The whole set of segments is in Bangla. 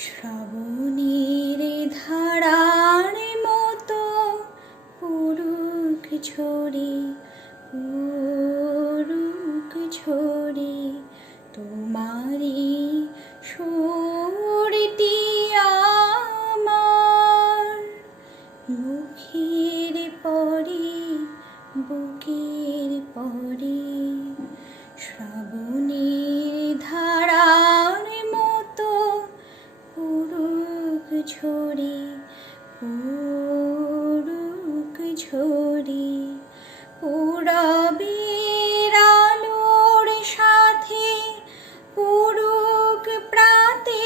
শ্রাবণের ধারার মতো পড়ুক ঝরে, পড়ুক ঝরে তোমারই সুরটি আমার মুখের পরে, বুকের পরে। শ্রাবণের ধারার মতো পড়ুক ঝরে, পড়ুক ঝরে। পূরবের আলোর সাথে পড়ুক প্রাতে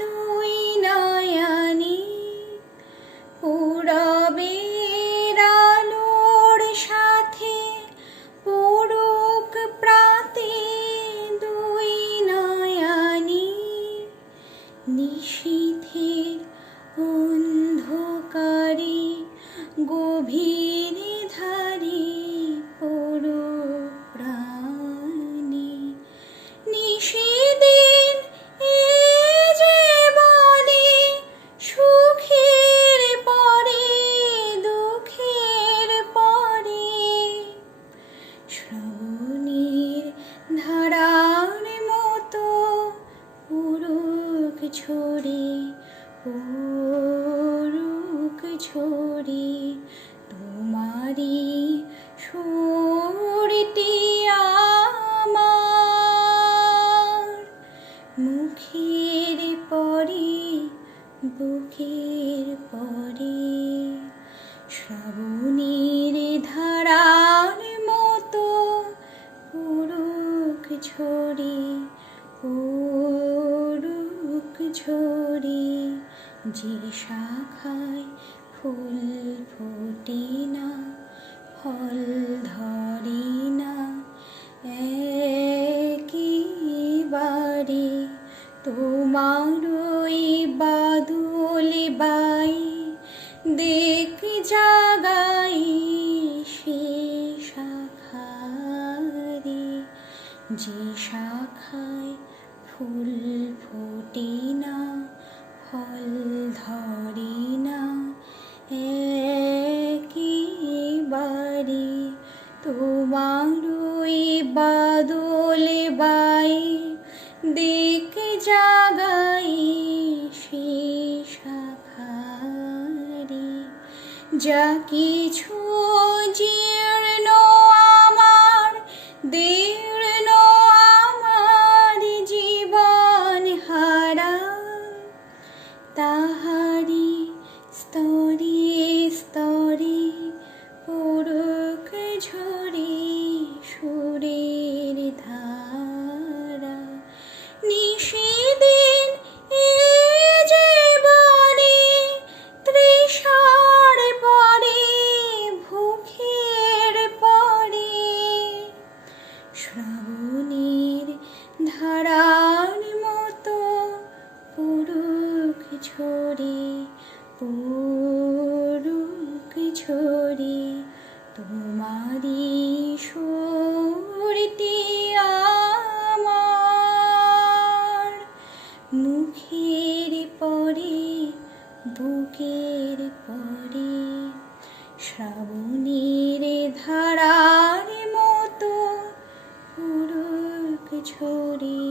দুই নয়নে। পূরবের আলোর সাথে পড়ুক প্রাতে দুই নয়নে। নিশীথের অন্ধকারে গভীর ধারে পড়ুক প্রাণে। নিশীদিন এ জীবনে সুখের পরে দুঃখের পরে। শ্রাবণের ধারার মতো পড়ুক ঝরে, পড়ুক ঝরে তোমারই সুরটি আমার মুখের পরে, বুকের পরে। শ্রাবণের ধারার মতো পড়ুক ঝরে, পড়ুক ঝরে। যে শাখায় ফুল ফোটে না, ফল ধরে না একেবারে, তোমার ওই বাদল বাই দেখ জাগাই সে শাখারে। যে শাখায় ফুল ফোটে না, ফল ধরে না একেবারে, তোমার ওই বাদল বাই দেখ জাগাই সে শাখারে। যা কিছু জীর্ণ আমার, দীর্ণ আমার জীবন হারা, তাহারি স্তরে স্তরে পড়ুক ঝরে সুরের ধারা। নিশীদিন এ জীবনে তৃষার পরে ভুখের পরে। শ্রাবণের ধারার মতো পড়ুক ঝরে, পড়ুক ঝরে তোমারই সুরটি আমার মুখের পরে, বুকের পরে। শ্রাবণের ধারার মতো পড়ুক ঝরে।